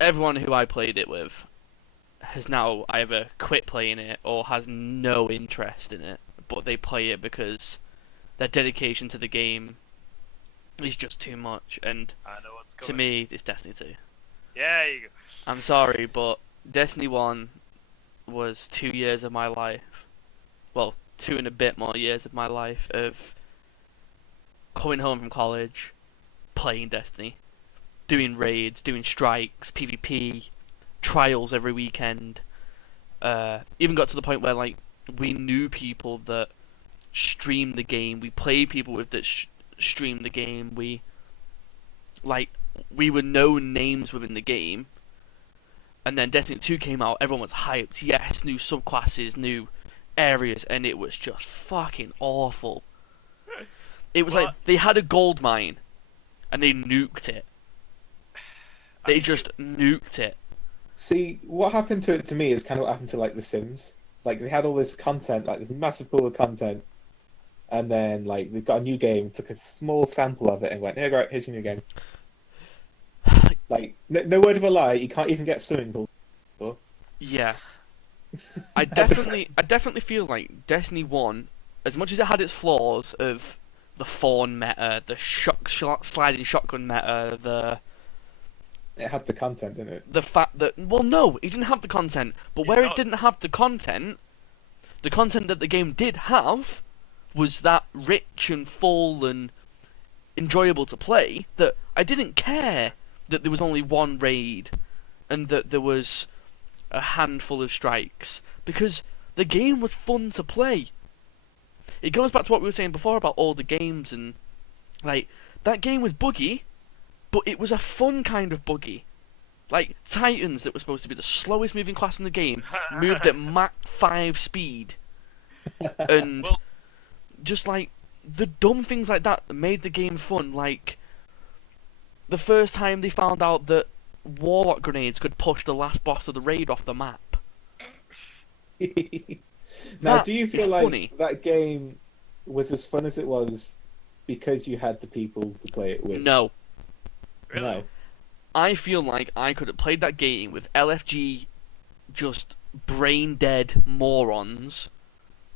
everyone who I played it with has now either quit playing it or has no interest in it, but they play it because their dedication to the game is just too much, and I know what's to coming. me, it's Destiny 2. Yeah, you go. I'm sorry, but Destiny 1 was 2 years of my life. Well, 2 and a bit more years of my life of coming home from college, playing Destiny, doing raids, doing strikes, PvP, trials every weekend. Even got to the point where like we knew people that streamed the game. We played people with that streamed the game. We were known names within the game. And then Destiny 2 came out, everyone was hyped. Yes, new subclasses, new areas, and it was just fucking awful. It was like they had a gold mine, and they nuked it. They just nuked it. See, what happened to it to me is kind of what happened to like The Sims. Like they had all this content, like this massive pool of content, and then like they've got a new game, took a small sample of it, and went, "Here, right, here's your new game." Like no word of a lie, you can't even get swimming pool. Yeah. I definitely feel like Destiny 1, as much as it had its flaws of the fawn meta, the sliding shotgun meta, It had the content in it. the fact that, well, no, it didn't have the content, but where it didn't have the content that the game did have was that rich and full and enjoyable to play, that I didn't care that there was only one raid and that there was a handful of strikes, because the game was fun to play. It goes back to what we were saying before about all the games, and like that game was buggy, but it was a fun kind of buggy. Like Titans, that was supposed to be the slowest moving class in the game, moved at Mach 5 speed, and just like the dumb things like that made the game fun. Like the first time they found out that Warlock grenades could push the last boss of the raid off the map. Now, That do you is feel like funny. that game was as fun as it was because you had the people to play it with? No. Really? No. I feel like I could have played that game with LFG just brain dead morons,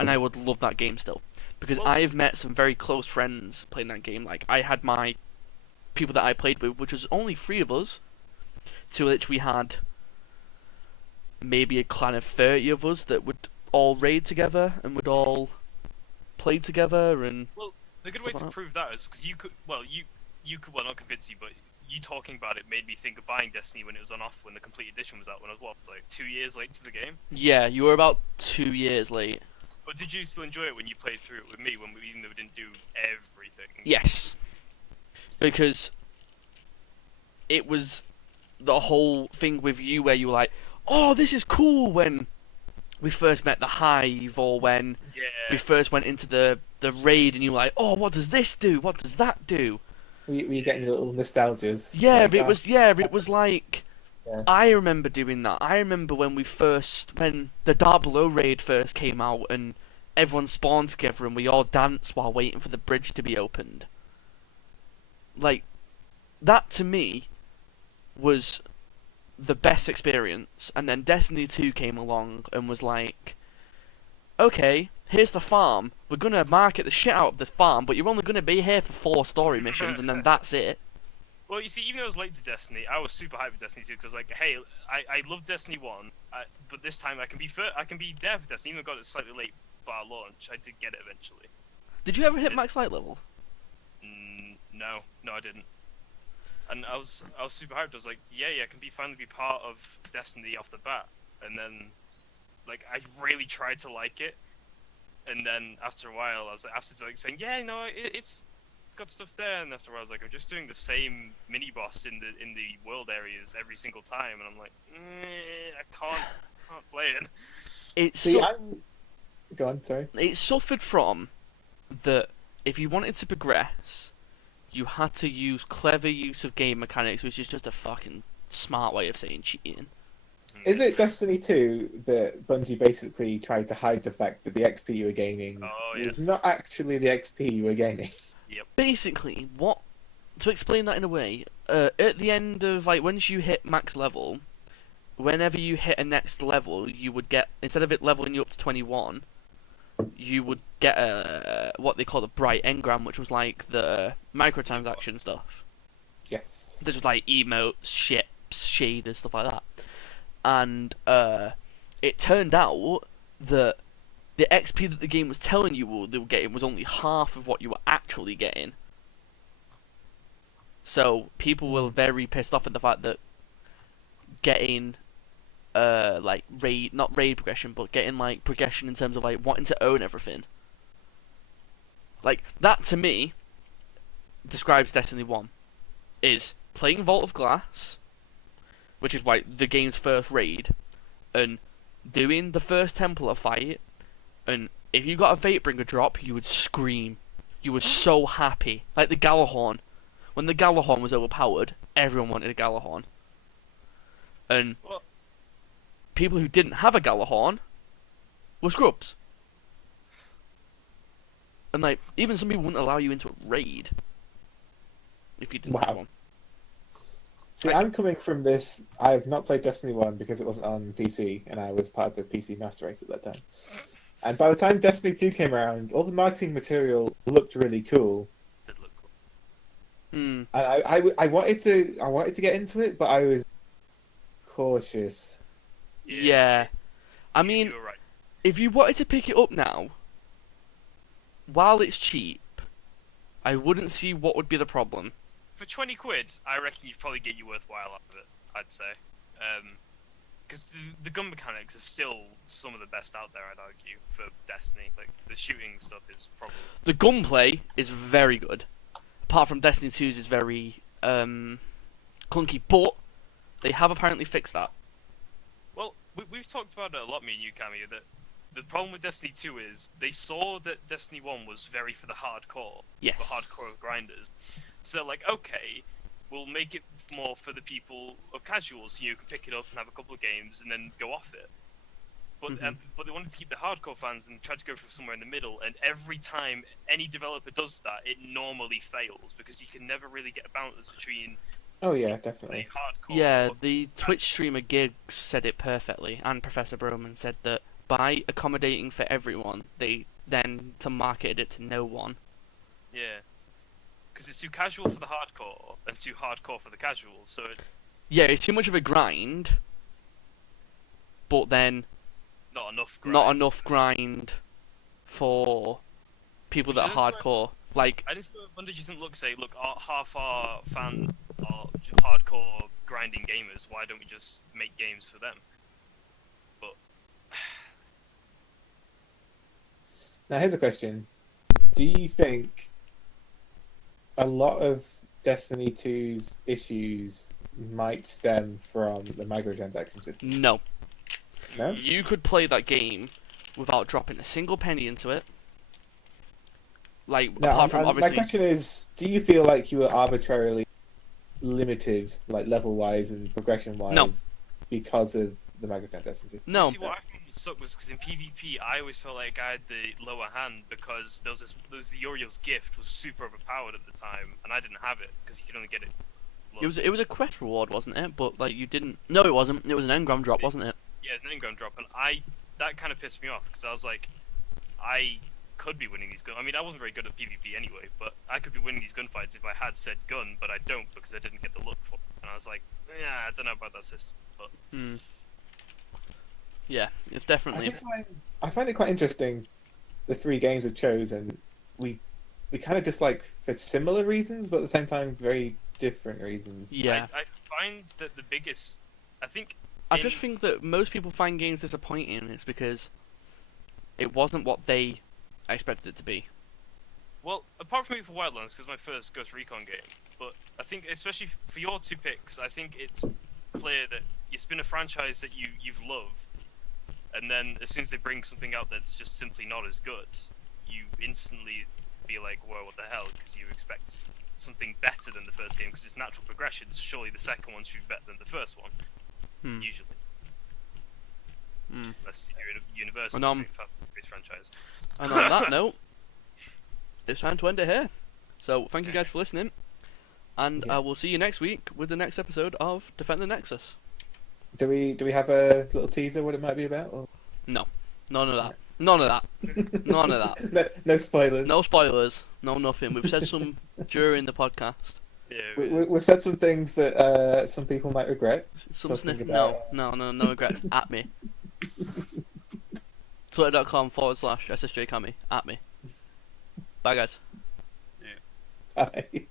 and I would love that game still. Because Well- I've met some very close friends playing that game. Like, I had my people that I played with, which was only 3 of us, to which we had maybe a clan of 30 of us that would all raid together and would all play together and. Well, the good stuff way like to that. prove that is because you could, well, not convince you, but you talking about it made me think of buying Destiny when it was on offer, when the complete edition was out, when I was, like 2 years late to the game. Yeah, you were about 2 years late. But did you still enjoy it when you played through it with me, even though we didn't do everything? Yes. Because it was the whole thing with you where you were like, oh, this is cool when we first met the Hive, or when we Yeah. first went into the raid and you were like, oh, what does this do? What does that do? We getting little nostalgias. Yeah, like it that. was. Yeah, it was like. Yeah. I remember doing that. I remember when the Dark Below raid first came out and everyone spawned together and we all danced while waiting for the bridge to be opened. Like, that to me was the best experience. And then Destiny 2 came along and was like, okay, here's the farm. We're gonna market the shit out of this farm, but you're only gonna be here for 4 story missions and then that's it. Well, you see, even though I was late to Destiny, I was super hyped for Destiny 2 because I was like, hey, I love Destiny 1, but this time I can be there for Destiny, even though I got it slightly late bar launch. I did get it eventually. Did you ever hit max light level? No, I didn't. And I was super hyped. I was like, yeah, I can finally be part of Destiny off the bat. And then, like, I really tried to like it, and then after a while, I was like, saying, yeah, no, it's got stuff there. And after a while, I was like, I'm just doing the same mini boss in the world areas every single time, and I'm like, I can't play it. See, go on, sorry. It suffered from that if you wanted to progress, you had to use clever use of game mechanics, which is just a fucking smart way of saying cheating. Is it Destiny 2 that Bungie basically tried to hide the fact that the XP you were gaining was not actually the XP you were gaining? Basically, to explain that in a way, at the end of, like, once you hit max level, whenever you hit a next level, you would get, instead of it leveling you up to 21, you would get what they call the bright engram, which was like the microtransaction stuff. Yes. This was like emotes, ships, shaders, stuff like that. And it turned out that the XP that the game was telling you they were getting was only half of what you were actually getting. So people were very pissed off at the fact that getting like not raid progression, but getting like progression in terms of like wanting to own everything. Like that to me describes Destiny 1 is playing Vault of Glass, which is like the game's first raid, and doing the first Templar fight, and if you got a Vatebringer drop, you would scream. You were so happy. Like the Galahorn. When the Galahorn was overpowered, everyone wanted a Galahorn. And people who didn't have a Galahorn were scrubs. And like, even some people wouldn't allow you into a raid if you didn't have one. See, I'm coming from this. I've not played Destiny 1 because it wasn't on PC, and I was part of the PC Master Race at that time. And by the time Destiny 2 came around, all the marketing material looked really cool. Did look cool. Mm. And I wanted to get into it, but I was cautious. Yeah. I mean, you're right. if you wanted to pick it up now, while it's cheap, I wouldn't see what would be the problem. For 20 quid, I reckon you'd probably get you worthwhile out of it, I'd say. Because the gun mechanics are still some of the best out there, I'd argue, for Destiny. Like, the shooting stuff is probably... The gunplay is very good. Apart from Destiny 2's is very clunky, but they have apparently fixed that. Well, we've talked about it a lot, me and you, Cammy, that the problem with Destiny 2 is they saw that Destiny 1 was very for the hardcore. Yes. For hardcore grinders. So, like, okay, we'll make it more for the people of casuals, so you can pick it up and have a couple of games and then go off it. But but they wanted to keep the hardcore fans and tried to go for somewhere in the middle, and every time any developer does that, it normally fails, because you can never really get a balance between... Oh yeah, definitely. Hardcore Yeah, the Twitch streamer Gigs said it perfectly, and Professor Broman said that by accommodating for everyone, they then marketed it to no one. Yeah. Because it's too casual for the hardcore, and too hardcore for the casual, so it's... Yeah, it's too much of a grind, but then Not enough. Grind. not enough grind for people Which that I are just hardcore. Like, I just wonder, do you think, look, half our fan are just hardcore grinding gamers. Why don't we just make games for them? But Now, here's a question. Do you think a lot of Destiny 2's issues might stem from the microtransaction system? no. No? You could play that game without dropping a single penny into it. Like, No, apart from my obviously... question is, do you feel like you were arbitrarily limited, like level-wise and progression-wise, No. because of the microtransaction system? No. see, what I found sucked was because in PvP, I always felt like I had the lower hand because there was the Uriel's gift was super overpowered at the time, and I didn't have it because you could only get it. It was a quest reward, wasn't it? But, like, you didn't... No, it wasn't. It was an engram drop, wasn't it? Yeah, it's an engram drop, and that kind of pissed me off because I was like, I could be winning these gun. I mean, I wasn't very good at PvP anyway, but I could be winning these gunfights if I had said gun, but I don't because I didn't get the look for it. And I was like, yeah, I don't know about that system, but Yeah, it's definitely... I find it quite interesting, the 3 games we've chosen. We kind of dislike for similar reasons, but at the same time, very different reasons. Yeah. I find that the biggest, I think. I just think that most people find games disappointing. It's because it wasn't what they expected it to be. Well, apart from it for Wildlands, because my first Ghost Recon game, but I think especially for your 2 picks, I think it's clear that you spin a franchise that you've loved, and then as soon as they bring something out that's just simply not as good, you instantly be like, whoa, what the hell? Because you expect something better than the first game, because it's natural progression. So surely the second one should be better than the first one. Usually. Unless you're a university fast-paced franchise. And on that note, it's time to end it here. So thank you guys for listening, and I will see you next week with the next episode of Defend the Nexus. Do we have a little teaser what it might be about? Or... No, none of that. None of that. None of that. No spoilers. No spoilers. No nothing. We've said some during the podcast. Yeah, We've said some things that some people might regret. Some sniff. No regrets. At me. Twitter.com/SSJCammy. At me. Bye, guys. Yeah. Bye.